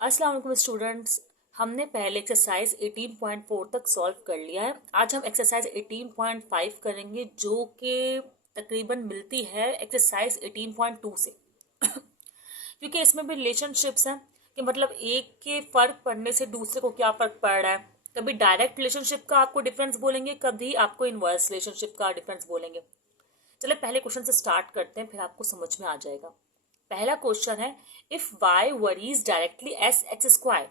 अस्सलाम वालेकुम स्टूडेंट्स। हमने पहले एक्सरसाइज 18.4 तक सॉल्व कर लिया है। आज हम एक्सरसाइज 18.5 करेंगे जो कि तकरीबन मिलती है एक्सरसाइज 18.2 से क्योंकि इसमें भी रिलेशनशिप्स हैं कि मतलब एक के फ़र्क पड़ने से दूसरे को क्या फ़र्क पड़ रहा है। कभी डायरेक्ट रिलेशनशिप का आपको डिफरेंस बोलेंगे, कभी आपको इनवर्स रिलेशनशिप का डिफरेंस बोलेंगे। चलिए पहले क्वेश्चन से स्टार्ट करते हैं, फिर आपको समझ में आ जाएगा। पहला क्वेश्चन है, if y worries directly S x square,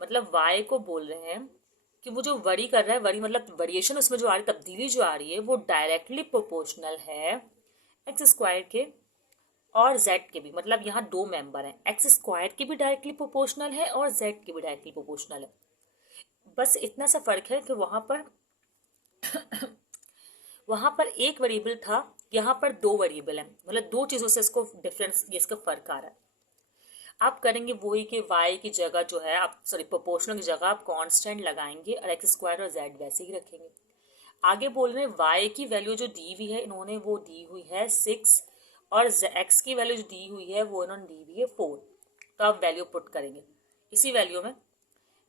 मतलब y को बोल रहे हैं कि वो जो वरी कर रहा है, वरी मतलब वेरिएशन उसमें जो आ रही तब्दीली जो आ रही है वो डायरेक्टली प्रोपोर्शनल है एक्स स्क्वायर के और z के भी। मतलब यहाँ दो मेंबर हैं, एक्स स्क्वायर के भी डायरेक्टली प्रोपोर्शनल है और z के भी डायरेक्टली प्रोपोर्शनल है। बस इतना सा फर्क है कि वहां पर एक वेरिएबल था, यहाँ पर दो वेरिएबल है, मतलब दो चीजों से इसको डिफरेंस, ये इसका फर्क आ रहा है। आप करेंगे वही कि y की जगह जो है आप प्रोपोर्शनल की जगह आप कांस्टेंट लगाएंगे और एक्स स्क्वायर और z वैसे ही रखेंगे। आगे बोल रहे हैं y की वैल्यू जो दी हुई है इन्होंने वो दी हुई है 6 और x की वैल्यू जो दी हुई है वो इन्होंने दी हुई है 4। तो आप वैल्यू पुट करेंगे इसी वैल्यू में।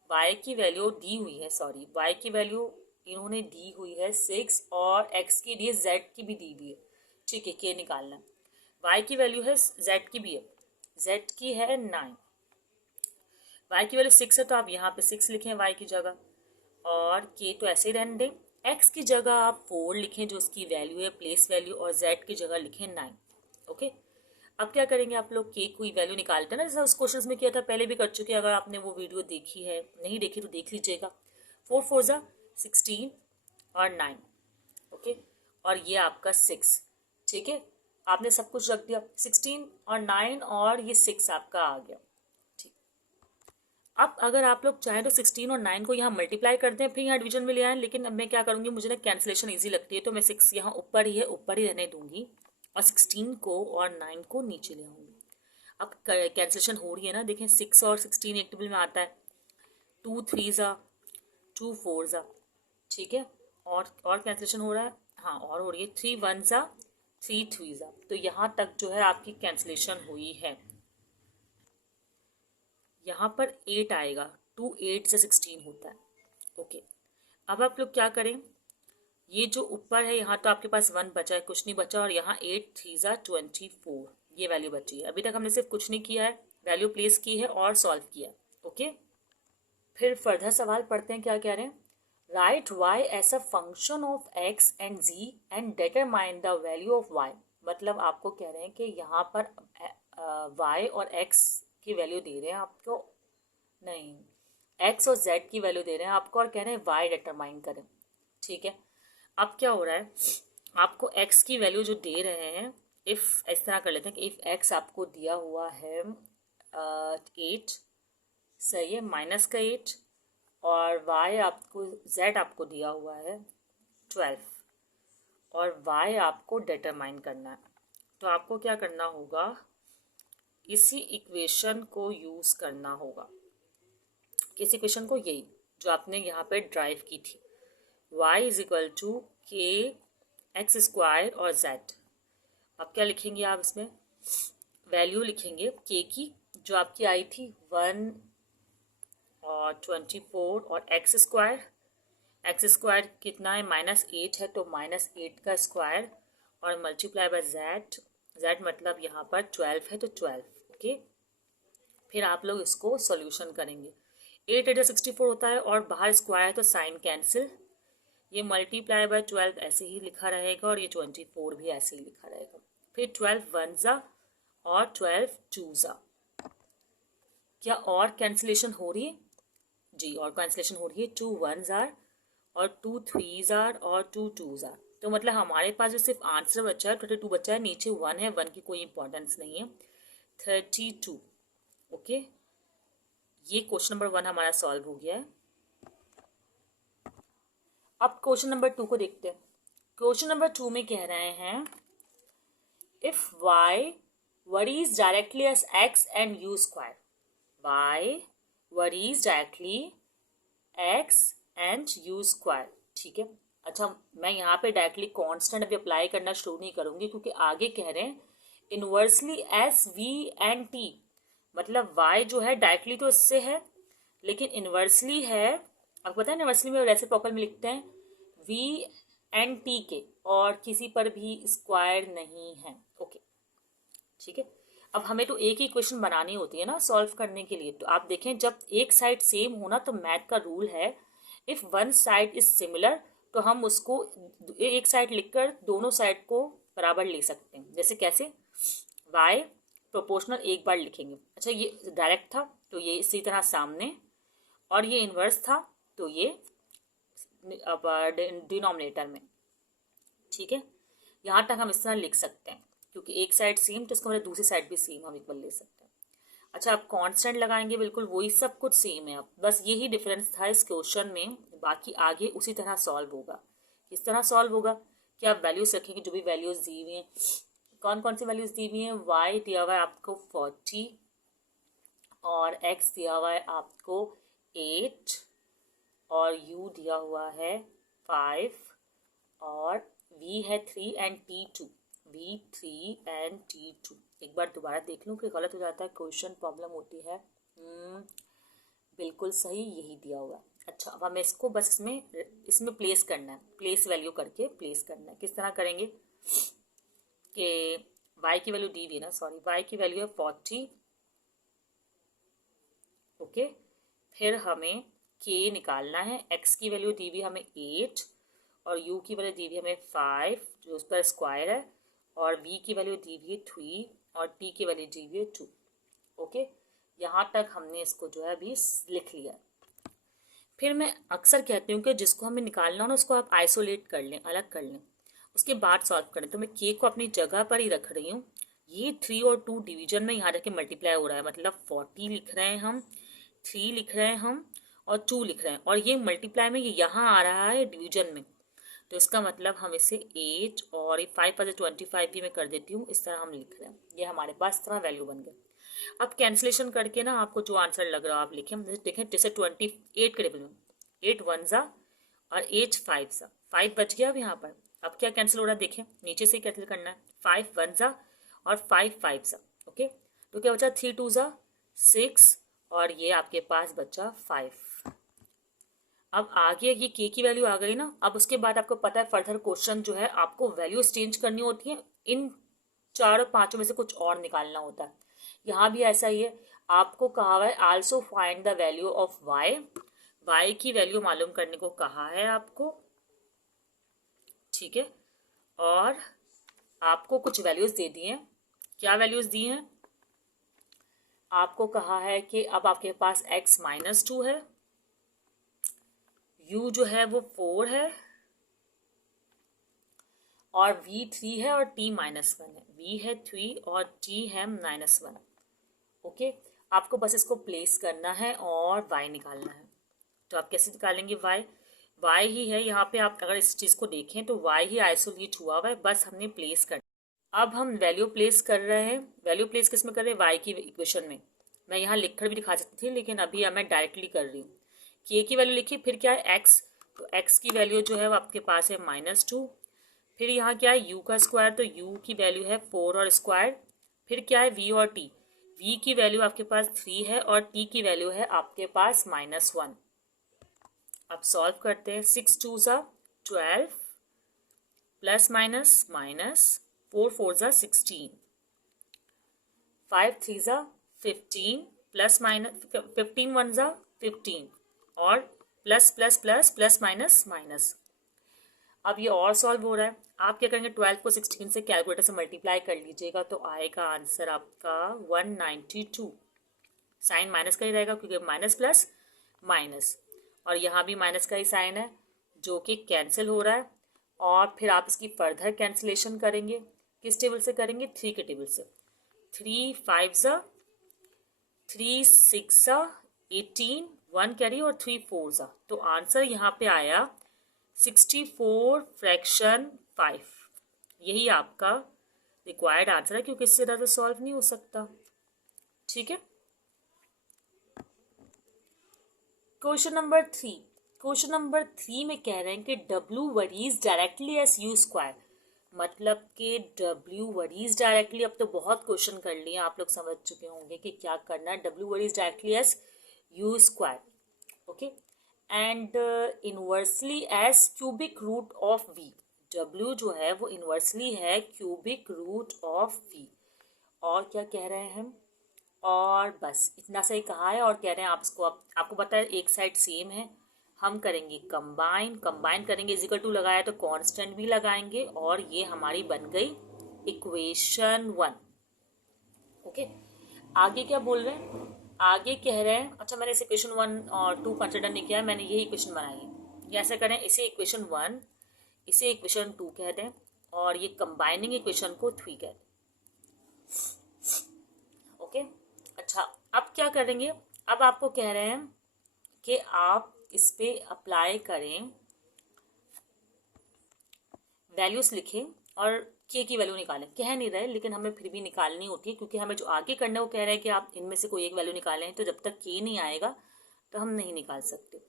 y की वैल्यू दी हुई है, y की वैल्यू इन्होंने दी हुई है 6 और x की दी है, z की भी दी हुई है। ठीक है, के निकालना है। y की वैल्यू है, z की भी है, z की है 9, y की वैल्यू 6 है तो आप यहाँ पे 6 लिखें y की जगह और k तो ऐसे ही रहने दें। x की जगह आप 4 लिखें जो उसकी वैल्यू है प्लेस वैल्यू, और z की जगह लिखें 9। ओके, अब क्या करेंगे आप लोग, k की वैल्यू निकालते हैं ना, जैसा उस क्वेश्चन में किया था, पहले भी कर चुके हैं। अगर आपने वो वीडियो देखी है, नहीं देखी तो देख लीजिएगा। 4 4 जा 16 और 9। ओके, और ये आपका 6। ठीक है, आपने सब कुछ रख दिया, 16 और 9 और ये 6 आपका आ गया। ठीक, अब अगर आप लोग चाहें तो 16 और 9 को यहाँ मल्टीप्लाई करते हैं, फिर यहाँ डिवीजन में ले आए, लेकिन अब मैं क्या करूँगी, मुझे ना कैंसिलेशन ईजी लगती है, तो मैं 6 यहाँ ऊपर ही है, ऊपर ही रहने दूंगी और 16 को और 9 को नीचे ले आऊँगी। अब कैंसिलेशन हो रही है ना, देखें 6 और 16 एक टेबल में आता है, 2 3 ज़ा 2 4 ज़ा। ठीक है, और कैंसिलेशन हो रहा है, हाँ और हो रही है, 3 1 ज़ा 3 3 ज़ा। तो यहाँ तक जो है आपकी कैंसिलेशन हुई है। यहाँ पर 8 आएगा, 2 8 से 16 होता है। ओके, अब आप लोग क्या करें, ये जो ऊपर है यहाँ तो आपके पास 1 बचा है, कुछ नहीं बचा, और यहाँ 8 3 ज़ा 24 ये वैल्यू बची है। अभी तक हमने सिर्फ कुछ नहीं किया है, वैल्यू प्लेस की है और सॉल्व किया। ओके, फिर फर्दर सवाल पढ़ते हैं, क्या कह रहे हैं। Write y as a function of x and z and determine the value of y। मतलब आपको कह रहे हैं कि यहाँ पर y और x की वैल्यू दे रहे हैं आपको, नहीं, x और z की वैल्यू दे रहे हैं आपको और कह रहे हैं y डिटरमाइन करें। ठीक है, अब क्या हो रहा है, आपको x की वैल्यू जो दे रहे हैं, इफ इस तरह कर लेते हैं कि इफ x आपको दिया हुआ है 8, सही है, माइनस का 8, और y आपको, z आपको दिया हुआ है 12 और y आपको डिटरमाइन करना है। तो आपको क्या करना होगा, इसी इक्वेशन को यूज़ करना होगा। किस इक्वेशन को, यही जो आपने यहाँ पे ड्राइव की थी, y इज इक्वल टू के एक्स स्क्वायर और z। अब क्या लिखेंगे आप इसमें, वैल्यू लिखेंगे k की जो आपकी आई थी 1 और 24 और एक्स स्क्वायर कितना है, -8 है, तो -8 का स्क्वायर और मल्टीप्लाई बाय z मतलब यहाँ पर 12 है तो 12। ओके, फिर आप लोग इसको सॉल्यूशन करेंगे। 8 8 64 होता है और बाहर स्क्वायर है तो साइन कैंसिल, ये मल्टीप्लाई बाय 12 ऐसे ही लिखा रहेगा और ये 24 भी ऐसे ही लिखा रहेगा। फिर 12 1 ज़ा और 12 2 ज़ा। क्या और कैंसिलेशन हो रही है जी, और कैंसिलेशन हो रही है, 2 1 ज़ार और 2 3 ज़ार और 2 2 ज़ार। तो मतलब हमारे पास जो सिर्फ आंसर बचा है 22 बचा है, नीचे 1 है, 1 की कोई इंपॉर्टेंस नहीं है, 32। ओके, ये क्वेश्चन नंबर 1 हमारा सॉल्व हो गया है। अब क्वेश्चन नंबर 2 को देखते हैं। क्वेश्चन नंबर 2 में कह रहे हैं, if y varies directly as x and u square, y varies directly x and u square। ठीक है, अच्छा मैं यहाँ पे डायरेक्टली कांस्टेंट अभी अप्लाई करना शुरू नहीं करूँगी, क्योंकि आगे कह रहे हैं inversely S V and T, मतलब y जो है डायरेक्टली तो इससे है, लेकिन इन्वर्सली है, आपको पता है इन्वर्सली में रेसिप्रोकल में लिखते हैं v एंड t के, और किसी पर भी स्क्वायर नहीं है। ओके ठीक है। अब हमें तो एक ही इक्वेशन बनानी होती है ना सॉल्व करने के लिए, तो आप देखें जब एक साइड सेम होना तो मैथ का रूल है if one side is similar तो हम उसको एक साइड लिखकर दोनों साइड को बराबर ले सकते हैं। जैसे कैसे, y प्रोपोर्शनल एक बार लिखेंगे, अच्छा ये डायरेक्ट था तो ये इसी तरह सामने, और ये इन्वर्स था तो ये डिनोमिनेटर में। ठीक है, यहाँ तक हम इस तरह लिख सकते हैं क्योंकि एक साइड सेम तो इसका मतलब दूसरी साइड भी सेम हम इक्वल ले सकते हैं। अच्छा आप कांस्टेंट लगाएंगे, बिल्कुल वही सब कुछ सेम है, अब बस यही डिफरेंस था इस क्वेश्चन में, बाकी आगे उसी तरह सॉल्व होगा। किस तरह सॉल्व होगा कि आप वैल्यूज रखेंगे, जो भी वैल्यूज दी हुई हैं, कौन कौन सी वैल्यूज दी हुई हैं, y दिया हुआ है आपको 40 और x दिया हुआ है आपको 8 और u दिया हुआ है 5 और v है 3 and t2, v3 and t2। एक बार दोबारा देख लूँ कि गलत हो जाता है, क्वेश्चन प्रॉब्लम होती है। बिल्कुल सही यही दिया हुआ है। अच्छा अब हमें इसको बस इसमें प्लेस करना है, प्लेस वैल्यू करके प्लेस करना है। किस तरह करेंगे कि y की वैल्यू दी हुई है ना, सॉरी y की वैल्यू है 40, ओके, फिर हमें k निकालना है, x की वैल्यू दी हुई हमें 8 और u की वैल्यू दी हुई हमें 5 जो उस पर स्क्वायर है, और v की वैल्यू दी हुई है 3 और t की वैल्यू दी हुई है 2। ओके, यहाँ तक हमने इसको जो है अभी लिख लिया। फिर मैं अक्सर कहती हूँ कि जिसको हमें निकालना हो ना उसको आप आइसोलेट कर लें, अलग कर लें, उसके बाद सॉल्व करें। तो मैं k को अपनी जगह पर ही रख रही हूँ, ये 3 और 2 डिवीजन में यहाँ जाके मल्टीप्लाई हो रहा है, मतलब 40 लिख रहे हैं हम, 3 लिख रहे हैं हम और 2 लिख रहे हैं, और ये मल्टीप्लाई में ये यहाँ आ रहा है डिवीजन में, तो इसका मतलब हम इसे 8 और 5 पर 25 भी मैं कर देती हूँ, इस तरह हम लिख रहे हैं, ये हमारे पास इस तरह वैल्यू बन गया। अब कैंसिलेशन करके ना आपको जो आंसर लग रहा है आप लिखें, देखें जैसे 28 के टेबल में 8 1 ज़ा और 8 5 ज़ा, 5 बच गया अब यहाँ पर। अब क्या कैंसिल हो रहा है देखें, नीचे से कैंसिल करना है, 5 1 ज़ा और 5 5 ज़ा, ओके, तो क्या बचा 3 2 ज़ा 6 और ये आपके पास बचा 5। अब आगे ये k की वैल्यू आ गई ना, अब उसके बाद आपको पता है फर्दर क्वेश्चन जो है आपको वैल्यूज चेंज करनी होती है, इन 4 और 5 में से कुछ और निकालना होता है। यहाँ भी ऐसा ही है, आपको कहा हुआ है also find the value of y, y की वैल्यू मालूम करने को कहा है आपको, ठीक है, और आपको कुछ वैल्यूज दे दी हैं। क्या वैल्यूज दी हैं, आपको कहा है कि अब आपके पास x -2 है, u जो है वो 4 है और v3 है और t -1 है, v है 3 और t है -1। ओके, आपको बस इसको प्लेस करना है और y निकालना है। तो आप कैसे निकालेंगे y, y ही है यहाँ पे, आप अगर इस चीज़ को देखें तो y ही आइसोलेट हुआ हुआ है, बस हमने प्लेस करना। अब हम वैल्यू प्लेस कर रहे हैं, वैल्यू प्लेस किस में कर रहे हैं, y की इक्वेशन में। मैं यहाँ लिखकर भी दिखा सकती थी लेकिन अभी मैं डायरेक्टली कर रही हूँ। k की वैल्यू लिखी, फिर क्या है x, तो x की वैल्यू जो है वो आपके पास है -2, फिर यहाँ क्या है u का स्क्वायर, तो u की वैल्यू है 4 और स्क्वायर, फिर क्या है v और t, v की वैल्यू आपके पास 3 है और t की वैल्यू है आपके पास -1। अब सॉल्व करते हैं, 6 2 ज़ा 12 प्लस माइनस माइनस 4 4 ज़ा 16, 5 3 ज़ा 15 प्लस माइनस 15 1 ज़ा 15 और plus plus plus plus minus minus. अब ये और सॉल्व हो रहा है, आप क्या करेंगे 12 को 16 से कैलकुलेटर से मल्टीप्लाई कर लीजिएगा तो आएगा आंसर आपका 192। साइन माइनस का ही रहेगा क्योंकि माइनस प्लस माइनस, और यहाँ भी माइनस का ही साइन है जो कि कैंसिल हो रहा है। और फिर आप इसकी फर्दर कैंसिलेशन करेंगे, किस टेबल से करेंगे, 3 के टेबल से। 3 5 ज़ा 3 6 ज़ा 18, 1 कैरी और 3 4 ज़ा, तो आंसर यहाँ पे आया 64 फ्रैक्शन 5। यही आपका रिक्वायर्ड आंसर है क्योंकि इससे ज़्यादा सॉल्व नहीं हो सकता। ठीक है, क्वेश्चन नंबर 3, क्वेश्चन नंबर 3 में कह रहे हैं कि W varies directly S U square. मतलब कि W वरीज डायरेक्टली, अब तो बहुत क्वेश्चन कर लिए आप लोग, समझ चुके होंगे कि क्या करना है। W varies directly as U square, okay, and inversely as cubic root of V। W जो है वो इनवर्सली है क्यूबिक रूट ऑफ V। और क्या कह रहे हैं हम, और बस इतना सही कहा है। और कह रहे हैं आप इसको, आपको पता है एक साइड सेम है, हम करेंगे कंबाइन करेंगे, इजिकल टू लगाया तो कांस्टेंट भी लगाएंगे, और ये हमारी बन गई इक्वेशन 1। ओके, आगे क्या बोल रहे हैं, आगे कह रहे हैं, अच्छा मैंने इसे इक्वेशन 1 और 2 कंसिडर नहीं किया, मैंने यही इक्वेशन बनाई है। ये ऐसा करें, इसे इक्वेशन 1, इसे इक्वेशन 2 कह दें, और ये कंबाइनिंग इक्वेशन को 3 कह दें। ओके, अच्छा अब क्या करेंगे, अब आपको कह रहे हैं कि आप इस पे अप्लाई करें, वैल्यूज लिखें और के की वैल्यू निकालें। कह नहीं रहे लेकिन हमें फिर भी निकालनी होती है, क्योंकि हमें जो आगे करना है वो कह रहे हैं कि आप इनमें से कोई एक वैल्यू निकालें, तो जब तक के नहीं आएगा तो हम नहीं निकाल सकते।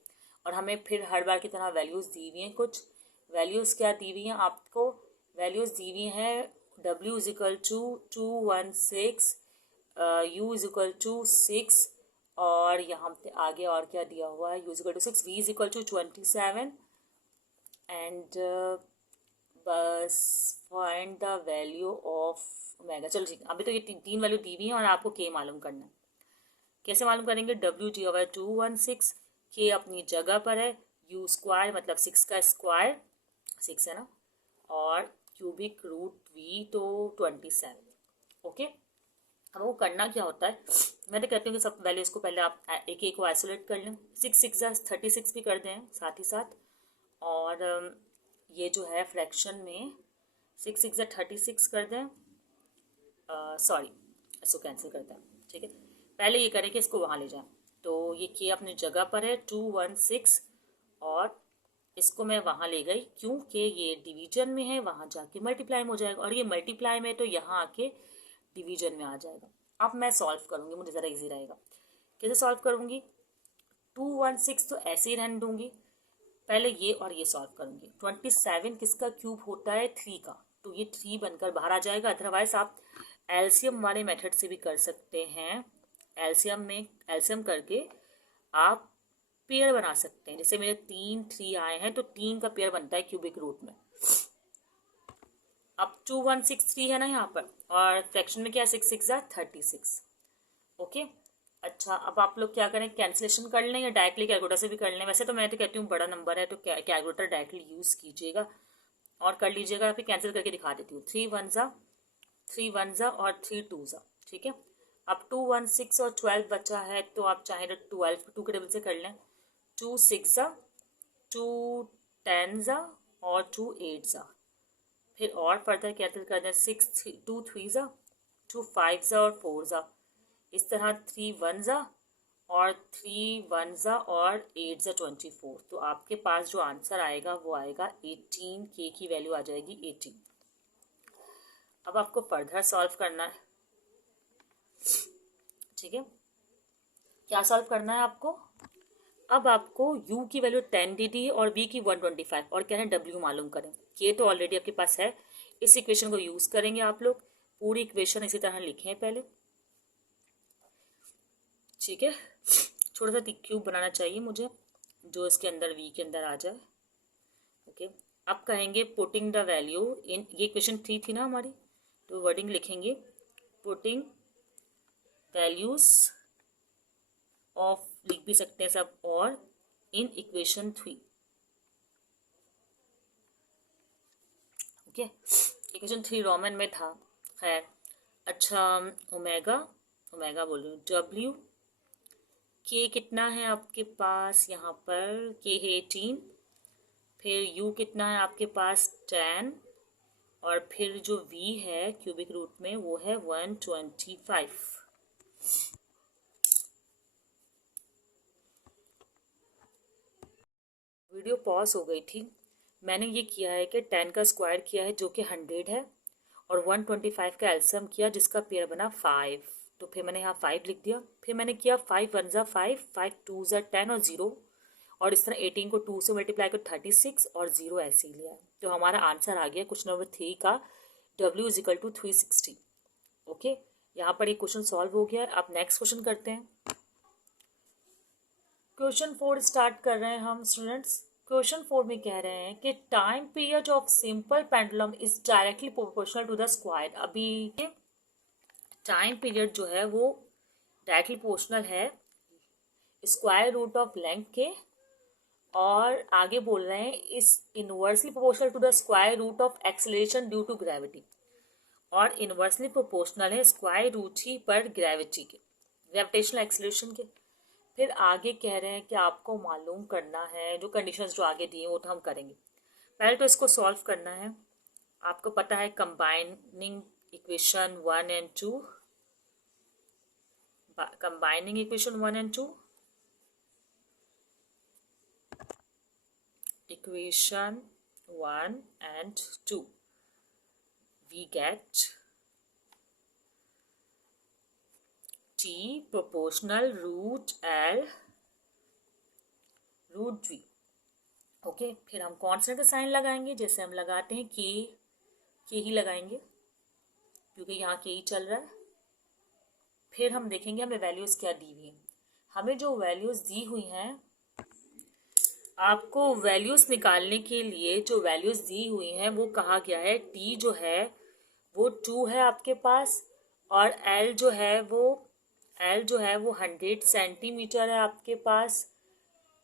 और हमें फिर हर बार की तरह वैल्यूज दी हुई हैं, कुछ वैल्यूज क्या दी हुई हैं आपको, वैल्यूज दी हुई हैं W is equal to 216, U is equal to 6, और यहाँ पे आगे और क्या दिया हुआ है, U is equal to 6, V is equal to 27, and बस find the value of omega. चलो ठीक है, अभी तो ये तीन वैल्यू दी हुई है और आपको के मालूम करना है। कैसे मालूम करेंगे, W जी ओवर 216, के अपनी जगह पर है, U स्क्वायर मतलब 6 का स्क्वायर 6 है ना, और क्यूबिक रूट V तो 27। ओके, अब वो करना क्या होता है, मैं तो कहती हूँ कि सब वैल्यूज को पहले आप एक एक को आइसोलेट कर लें, 6 6 36 भी कर दें साथ ही साथ, और ये जो है फ्रैक्शन में 6 6 36 कर दें, सॉरी इसको कैंसिल करते हैं, ठीक है। पहले ये करें कि इसको वहाँ ले जाएं, तो ये के अपनी जगह पर है 216, और इसको मैं वहाँ ले गई क्योंकि ये डिवीजन में है, वहाँ जाके मल्टीप्लाई में हो जाएगा, और ये मल्टीप्लाई में तो यहाँ आके डिवीजन में आ जाएगा। अब मैं सॉल्व करूँगी, मुझे ज़रा इजी रहेगा। कैसे सॉल्व करूँगी, 216 तो ऐसे ही रहने दूंगी, पहले ये और ये सॉल्व करूंगी। 27 किसका क्यूब होता है, 3 का, तो ये 3 बनकर बाहर आ जाएगा। अदरवाइज आप एलसीएम वाले मेथड से भी कर सकते हैं, एलसीएम करके आप पेयर बना सकते हैं। जैसे मेरे 3 3 आए हैं तो 3 का पेयर बनता है क्यूबिक रूट में। अब 2163 है ना यहाँ पर, और फ्रैक्शन में क्या 6 6 36। ओके, अच्छा अब आप लोग क्या करें, कैंसिलेशन कर लें या डायरेक्टली कैलकुलेटर से भी कर लें। वैसे तो मैं तो कहती हूँ बड़ा नंबर है तो कैलकुलेटर डायरेक्टली यूज़ कीजिएगा और कर लीजिएगा। फिर कैंसिल करके दिखा देती हूँ, 3 1 ज़ा और 3 2 ज़ा, ठीक है। अब 216 और 12 बचा है, तो आप चाहें तो 12 2 के टेबल से कर लें, 2 6 ज़ा, 2 10 ज़ा और 2 8 ज़ा। फिर और फर्दर कैंसिल कर दें, 6 2 3 ज़ा, 2 5 ज़ा और 4 ज़ा। इस तरह 3 1 ज़ा और 3 1 ज़ा और 8 ज़ा 24। तो आपके पास जो आंसर आएगा वो आएगा 18, के की वैल्यू आ जाएगी 18। अब आपको फर्दर सॉल्व करना है, ठीक है। क्या सॉल्व करना है आपको, अब आपको u की वैल्यू 10 दी थी और v की 125, और क्या है w मालूम करें। k तो ऑलरेडी आपके पास है, इस इक्वेशन को यूज करेंगे आप लोग। पूरी इक्वेशन इसी तरह लिखें पहले, ठीक है। छोटा सा क्यूब बनाना चाहिए मुझे जो इसके अंदर v के अंदर आ जाए। ओके, अब कहेंगे पुटिंग द वैल्यू इन, ये इक्वेशन 3 थी ना हमारी, तो वर्डिंग लिखेंगे पुटिंग वैल्यूज ऑफ, लिख भी सकते हैं सब, और in equation 3। Okay, equation 3 Roman में था, खैर। अच्छा, ओमेगा बोल रही हूँ, डब्ल्यू के कितना है आपके पास, यहाँ पर के है 18, फिर u कितना है आपके पास 10, और फिर जो v है क्यूबिक रूट में वो है 125। वीडियो पॉज हो गई थी, मैंने ये किया है कि 10 का स्क्वायर किया है जो कि 100 है, और 125 का एलसीएम किया जिसका पेयर बना 5, तो फिर मैंने यहाँ 5 लिख दिया। फिर मैंने किया 5 1 ज़ा 5, 5 2 ज़ा 10 और 0, और इस तरह 18 को 2 से मल्टीप्लाई कर 36 और 0 ऐसे ही लिया है। तो हमारा आंसर आ गया क्वेश्चन नंबर 3 का W is equal to 360। Okay, यहाँ पर ये क्वेश्चन सॉल्व हो गया। अब नेक्स्ट क्वेश्चन करते हैं। क्वेश्चन 4 स्टार्ट कर रहे हैं हम स्टूडेंट्स। क्वेश्चन 4 में कह रहे हैं कि time period of simple pendulum is directly proportional to the square. अभी टाइम पीरियड जो है वो डायरेक्टली प्रोपोर्शनल है स्क्वायर रूट ऑफ लेंथ के, और आगे बोल रहे हैं is inversely proportional to the square root of acceleration due to gravity, और इनवर्सली प्रोपोर्शनल है स्क्वायर रूट ही पर ग्रेविटी के, ग्रेविटेशनल एक्सेलरेशन के। फिर आगे कह रहे हैं कि आपको मालूम करना है, जो कंडीशंस जो आगे दिए वो तो हम करेंगे। पहले तो इसको सॉल्व करना है। आपको पता है combining equation 1 and 2, combining equation 1 and 2, equation 1 and 2, we get t proportional root L root V। Okay, फिर हम कॉन्स्टेंट का साइन लगाएंगे जैसे हम लगाते हैं के ही लगाएंगे क्योंकि यहाँ के ही चल रहा है। फिर हम देखेंगे हमें वैल्यूज क्या दी हुई हैं। हमें जो वैल्यूज दी हुई हैं, आपको वैल्यूज निकालने के लिए जो वैल्यूज दी हुई हैं वो कहा गया है टी जो है वो 2 है आपके पास, और एल जो है वो 100 सेंटीमीटर है आपके पास।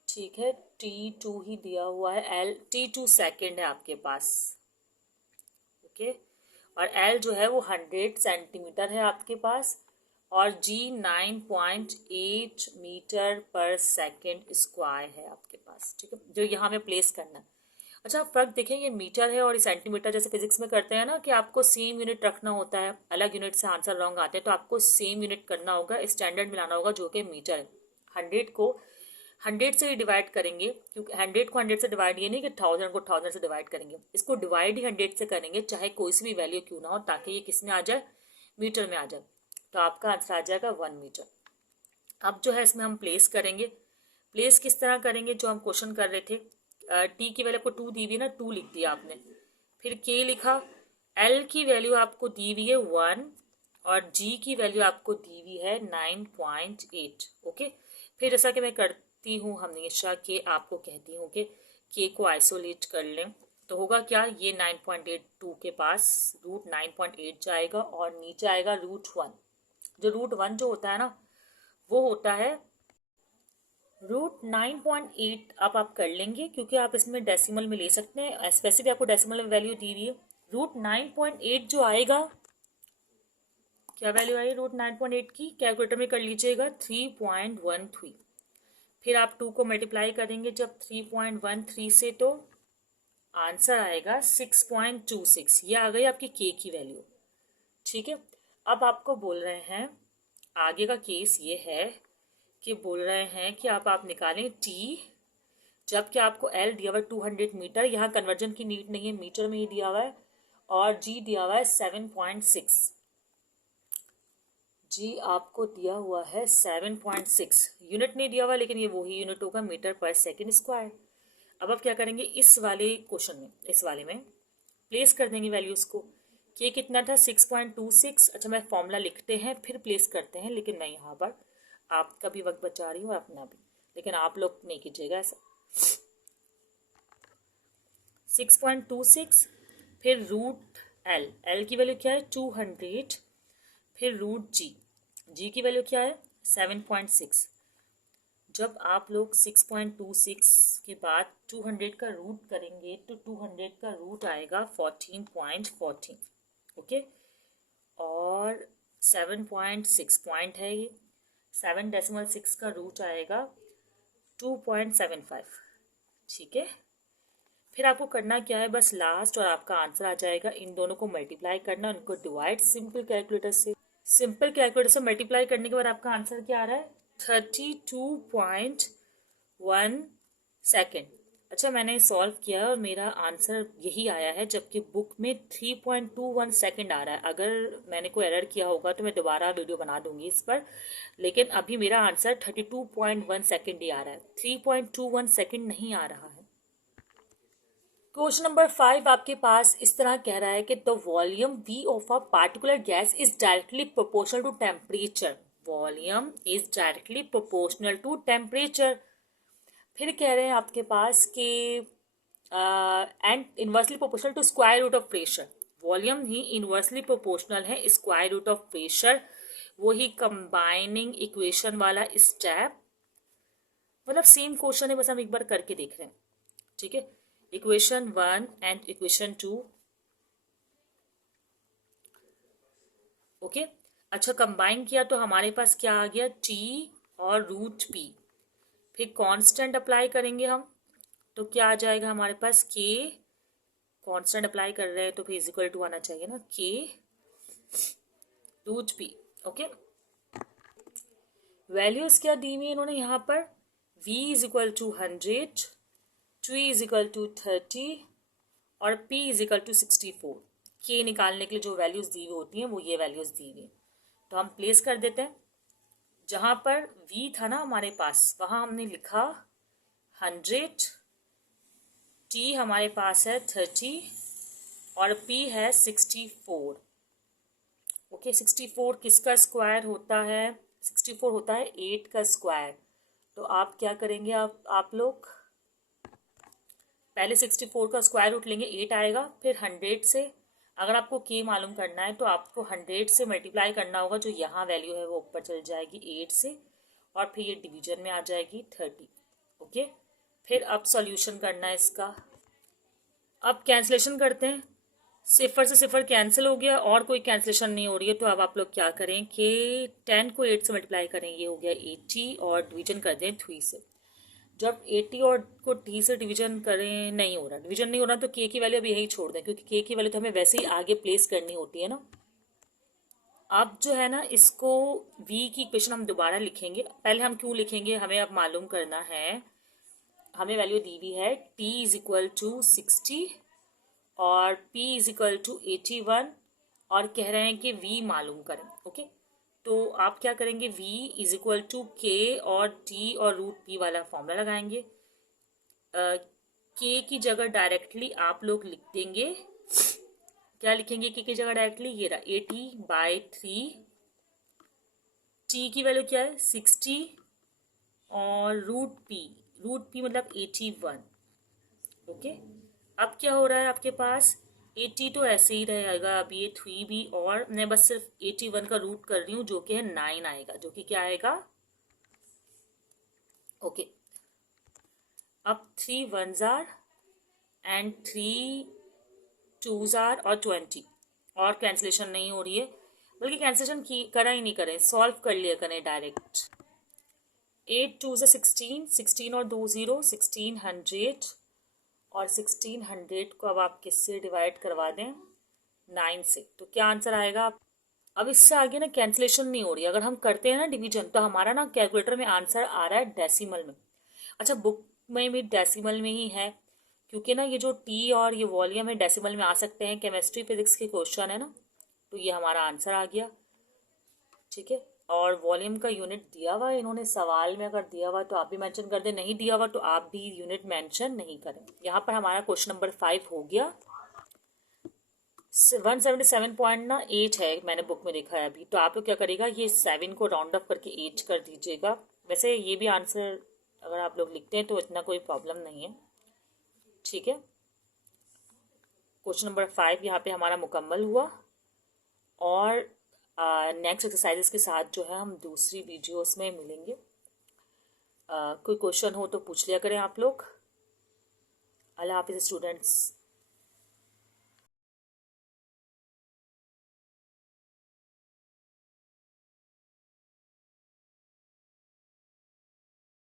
ठीक है, T2 ही दिया हुआ है, T2 सेकेंड है आपके पास। ओके, और L जो है वो 100 सेंटीमीटर है आपके पास, और G 9.8 मीटर पर सेकेंड स्क्वायर है आपके पास। ठीक है, जो यहाँ में प्लेस करना है। अच्छा, आप फर्क देखें, ये मीटर है और सेंटीमीटर, जैसे फिजिक्स में करते हैं ना कि आपको सेम यूनिट रखना होता है, अलग यूनिट से आंसर रॉन्ग आते हैं, तो आपको सेम यूनिट करना होगा, स्टैंडर्ड मिलाना होगा जो कि मीटर है। 100 को 100 से ही डिवाइड करेंगे, क्योंकि 100 को 100 से डिवाइड, ये नहीं कि 1000 को 1000 से डिवाइड करेंगे, इसको डिवाइड ही 100 से करेंगे, चाहे कोई सी भी वैल्यू क्यों ना हो, ताकि ये किस में आ जाए, मीटर में आ जाए। तो आपका आंसर आ जाएगा 1 मीटर। अब जो है इसमें हम प्लेस करेंगे। प्लेस किस तरह करेंगे, जो हम क्वेश्चन कर रहे थे, टी की वैल्यू को 2 दी हुई ना, 2 लिख दिया आपने, फिर के लिखा, एल की वैल्यू आपको दी हुई है 1, और जी की वैल्यू आपको दी हुई है 9.8। ओके, फिर जैसा कि मैं करती हूँ हमेशा के आपको कहती हूँ कि के को आइसोलेट कर लें, तो होगा क्या, ये 9.82 के पास रूट 9.8 जाएगा, और नीचे आएगा रूट 1। जो रूट 1 जो होता है ना, वो होता है रूट 9.8। अब आप कर लेंगे क्योंकि आप इसमें डेसिमल में ले सकते हैं, स्पेसिफिक आपको डेसिमल में वैल्यू दी हुई है। रूट 9.8 जो आएगा, क्या वैल्यू आई रूट 9.8 की, कैलकुलेटर में कर लीजिएगा 3.13। फिर आप 2 को मल्टीप्लाई करेंगे जब 3.13 से, तो आंसर आएगा 6.26। ये आ गई आपकी के की वैल्यू। ठीक है, अब आपको बोल रहे हैं, आगे का केस ये है कि बोल रहे हैं कि आप निकालें टी, जबकि आपको एल दिया हुआ है 200 मीटर, यहाँ कन्वर्जन की नीड नहीं है, मीटर में ही दिया हुआ है, और जी दिया हुआ है 7.6। जी आपको दिया हुआ है 7.6, यूनिट नहीं दिया हुआ, लेकिन ये वही यूनिट होगा, मीटर पर सेकेंड स्क्वायर। अब आप क्या करेंगे, इस वाले क्वेश्चन में, इस वाले में प्लेस कर देंगे वैल्यूज को। के कितना था 6.26। अच्छा, मैं फॉर्मूला लिखते हैं फिर प्लेस करते हैं, लेकिन मैं यहाँ पर आपका भी वक्त बचा रही हूँ, अपना भी, लेकिन आप लोग नहीं कीजिएगा ऐसा। 6.26, फिर रूट एल, एल की वैल्यू क्या है 200, फिर रूट जी की वैल्यू क्या है 7.6। जब आप लोग 6.26 के बाद 200 का रूट करेंगे तो 200 का रूट आएगा 14.14। ओके, और 7.6 पॉइंट है ये, 7.6 का रूट आएगा 2.75। ठीक है, फिर आपको करना क्या है, बस लास्ट और आपका आंसर आ जाएगा। इन दोनों को मल्टीप्लाई करना, उनको डिवाइड सिंपल कैलकुलेटर से, सिंपल कैलकुलेटर से मल्टीप्लाई करने के बाद आपका आंसर क्या आ रहा है 32.1 सेकेंड। अच्छा, मैंने सॉल्व किया और मेरा आंसर यही आया है, जबकि बुक में 3.21 सेकेंड आ रहा है। अगर मैंने कोई एरर किया होगा तो मैं दोबारा वीडियो बना दूंगी इस पर, लेकिन अभी मेरा आंसर 32.1 सेकेंड ही आ रहा है, 3.21 सेकेंड नहीं आ रहा है। क्वेश्चन नंबर 5 आपके पास इस तरह कह रहा है कि the volume V of a particular gas is directly proportional to temperature. Volume is directly proportional to temperature. फिर कह रहे हैं आपके पास कि and inversely proportional to square root of pressure. Volume ही इनवर्सली प्रोपोर्शनल है स्क्वायर रूट ऑफ प्रेशर। वही कंबाइनिंग इक्वेशन वाला स्टेप, मतलब सेम क्वेश्चन है, बस हम एक बार करके देख रहे हैं। ठीक है, इक्वेशन 1 एंड इक्वेशन 2। ओके, अच्छा कंबाइन किया तो हमारे पास क्या आ गया, T और रूट P। फिर कांस्टेंट अप्लाई करेंगे हम तो क्या आ जाएगा हमारे पास, K। कांस्टेंट अप्लाई कर रहे हैं तो फिर इक्वल टू आना चाहिए ना, K root P। Okay, values क्या दी हुई है इन्होंने यहाँ पर, V is equal to 100, T is equal to 30 और P is equal to 64। K निकालने के लिए जो वैल्यूज दी हुई होती हैं वो ये वैल्यूज दी हुई, तो हम प्लेस कर देते हैं। जहाँ पर V था ना हमारे पास, वहाँ हमने लिखा 100, T हमारे पास है 30 और P है 64। ओके, 64 किसका स्क्वायर होता है, 64 होता है 8 का स्क्वायर। तो आप क्या करेंगे, आप लोग पहले 64 का स्क्वायर रूट लेंगे, 8 आएगा। फिर 100 से, अगर आपको K मालूम करना है तो आपको 100 से मल्टीप्लाई करना होगा, जो यहाँ वैल्यू है वो ऊपर चल जाएगी 8 से, और फिर ये डिवीजन में आ जाएगी 30। ओके, फिर अब सॉल्यूशन करना है इसका। अब कैंसिलेशन करते हैं, सिफर से सिफर कैंसिल हो गया और कोई कैंसिलेशन नहीं हो रही है, तो अब आप लोग क्या करें कि 10 को 8 से मल्टीप्लाई करें, ये हो गया 80, और डिवीजन कर दें 3 से। जब 80 और को T से डिवीजन करें, नहीं हो रहा, डिवीजन नहीं हो रहा, तो K की वैल्यू अब यही छोड़ दें, क्योंकि K की वैल्यू तो हमें वैसे ही आगे प्लेस करनी होती है ना। अब जो है ना, इसको V की इक्वेशन हम दोबारा लिखेंगे। पहले हम क्यों लिखेंगे, हमें अब मालूम करना है, हमें वैल्यू दी हुई है T इज इक्वल टू 60 और P इज इक्वल टू 81, और कह रहे हैं कि V मालूम करें। ओके, तो आप क्या करेंगे, V is equal to K और T और रूट P वाला फॉर्मूला लगाएंगे। K की जगह डायरेक्टली आप लोग लिख देंगे, क्या लिखेंगे K की जगह डायरेक्टली, ये रहा 80/3। T की वैल्यू क्या है 60 और रूट P मतलब 81। ओके, अब क्या हो रहा है आपके पास, 80 तो ऐसे ही रहेगा, अब ये 3 भी, और मैं बस सिर्फ 81 का रूट कर रही हूँ, जो कि है 9 आएगा, जो कि क्या आएगा। ओके, अब 3 1s are and 3 2s are और 20, और कैंसिलेशन नहीं हो रही है, बल्कि कैंसिलेशन करा ही नहीं करें, सॉल्व कर लिया करें डायरेक्ट। 8 2 से 16, 16 और 2 0, 1600, और 1600 को अब आप किससे डिवाइड करवा दें, 9 से, तो क्या आंसर आएगा। अब इससे आगे ना कैंसिलेशन नहीं हो रही, अगर हम करते हैं ना डिवीजन, तो हमारा ना कैलकुलेटर में आंसर आ रहा है डेसिमल में। अच्छा, बुक में भी डेसिमल में ही है, क्योंकि ना ये जो T और ये वॉल्यूम है डेसिमल में आ सकते हैं, केमिस्ट्री फिजिक्स के क्वेश्चन है ना, तो ये हमारा आंसर आ गया। ठीक है, और वॉल्यूम का यूनिट दिया हुआ है इन्होंने सवाल में, अगर दिया हुआ तो आप भी मेंशन कर दें, नहीं दिया हुआ तो आप भी यूनिट मेंशन नहीं करें। यहाँ पर हमारा क्वेश्चन नंबर 5 हो गया। 177.8 है, मैंने बुक में देखा है अभी, तो आप लोग क्या करेगा, ये 7 को राउंड अप करके 8 कर दीजिएगा। वैसे ये भी आंसर अगर आप लोग लिखते हैं तो इतना कोई प्रॉब्लम नहीं है। ठीक है, क्वेश्चन नंबर 5 यहाँ पे हमारा मुकम्मल हुआ, और नेक्स्ट एक्सरसाइजेस के साथ जो है हम दूसरी वीडियोस में मिलेंगे। कोई क्वेश्चन हो तो पूछ लिया करें आप लोग। अल्लाह हाफिज़ स्टूडेंट्स।